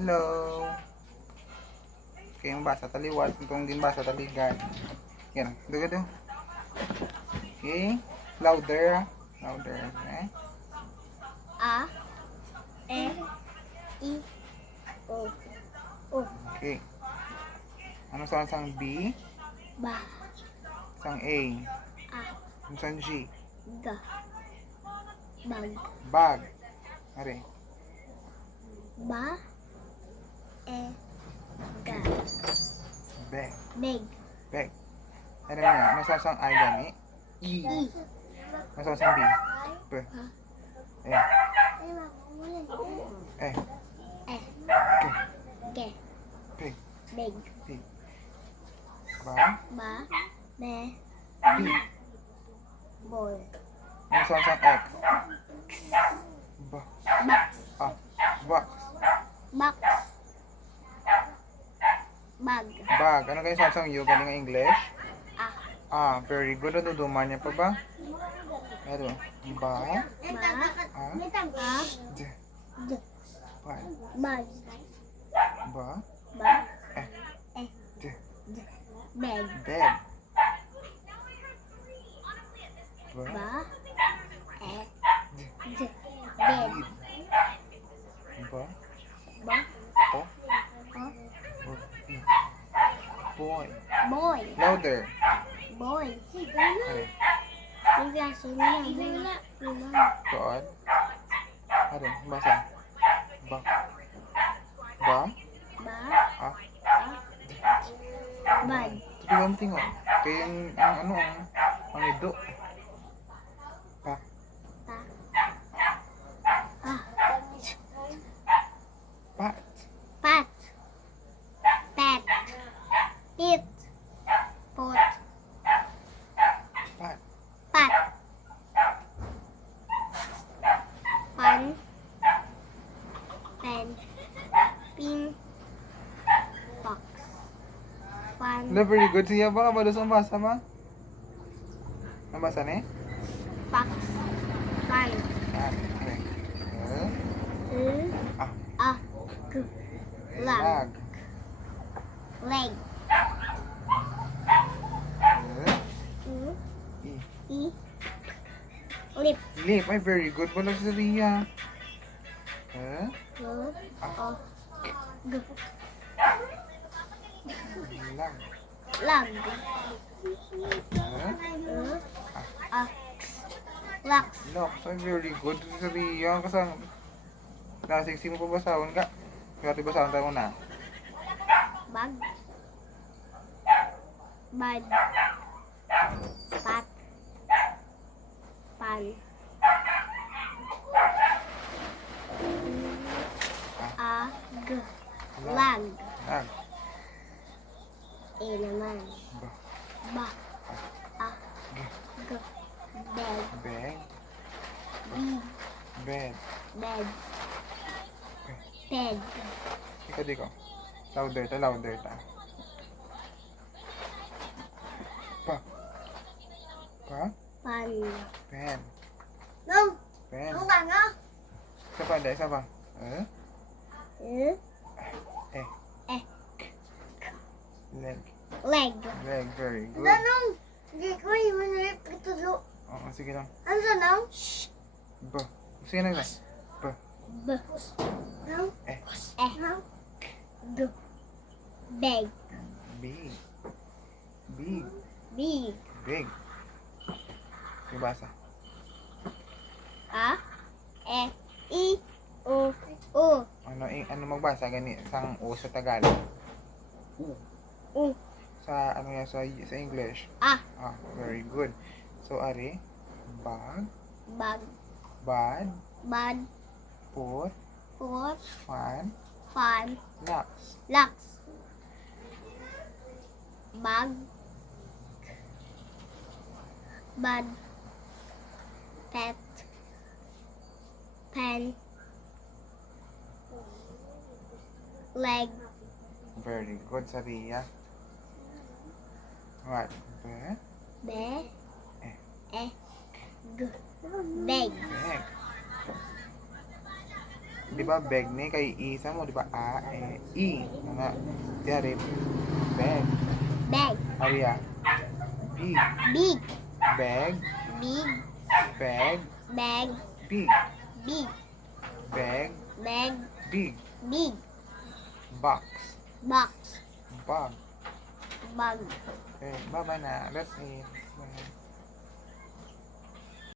Hello. Kayong basa taliwat, itong din basa taligan. Yan, do. Okay, louder. Louder, okay? A, E, I, O. O. Okay. Ano sang B? Ba. Sang A. A. Ano sang G? Ga. Bag. Bag. Are. Ba. E. Ga. Bag. Beg. Bag. Ano na? Ano sang I gani? E. I. Ano sang B? B. E. E. E. Ge. Pig. Beg. Pig. Ba. Ba. Be. B. Boy. Ano sang X? Ba. Box. Ah. Box. Box. Bag. Bag. Ano kayo sang U? Galing ang English? A. Ah, very good. Natutuman niya pa ba? Ano? Ba. Ba. A. A. D. D. Ba. Bag. Ba. Ba. E. E. D. D. Beg. Bed. Ba. Ba. E. D. D. Bed. Lead. Ba. Ba. O. O. O. E. Boy. Boy. Louder. Boy. Are. Yung klase niya. Lima. Tuod. Are. Basa. Ba. Ba. Ba. A. Bad. Tutugan tingon. Kaya ang ano ang ido. Pa. Ta. Ah. Pat. Pat. Pet. It. Pot. Pat. Pat. Pan. Pen. Pin. Fox. Pan. Hello, very good. Siya ba? Kabalos ang basa ba? Ang basa ni? Fox. Pan. Yan. Okay. Ah. A. G. Lag. Lag. Leg. U. E. I. Lip. Lip. Ay, very good. Wala si Ria. G. O. G. Lag. Lag. A. Lax. Lock. Ay, very good. Si Ria. Kasang nasiksi mo pa basahon ka. Kaya basahon tayo na. Bag. Bad. Pat. Pan. Ag. Lag. Lag. E naman. Ba. Ba. A. G. Bed. Bag. Big. Bed. Bed. Bed. Ika di ko. Louder ta, louder ta. Pa. Pa. Pan. Pen. No. Pen. Ano ba nga? Isa pa, isa pa. Eh. Eh. Leg. Leg. Leg, very good. Tanong. Hindi ko yung itulo. Oo, sige lang. Ano sa nang? Ba. Sige na lang. Ba. B. Nang? Eh. Nang? G. Beg. Big. Big. Big. Big. Ibasa. A. E. I. O. O. Ano magbasa gani sang O sa Tagalog? U. U. Sa ano yan sa English? A. Ah, very good. So ari bag, Bag. bad, Bad. put, Four. fan, Fan. lux. Lux. Bag. Bad. Pet. Pen. Leg. Very good sa Ria. What? Be, Be. Eh. E. G. Beg. bag. Di ba, beg ni kay isa mo, di ba? A, E, I. Nga. Tiyari, beg. Bag. Aria. Big. Big. Bag. Big. Bag. Bag. Big. Big. Bag. Bag. Big. Big. Box. Box. Bag. Bag. Okay, bye-bye na. That's it. Bye.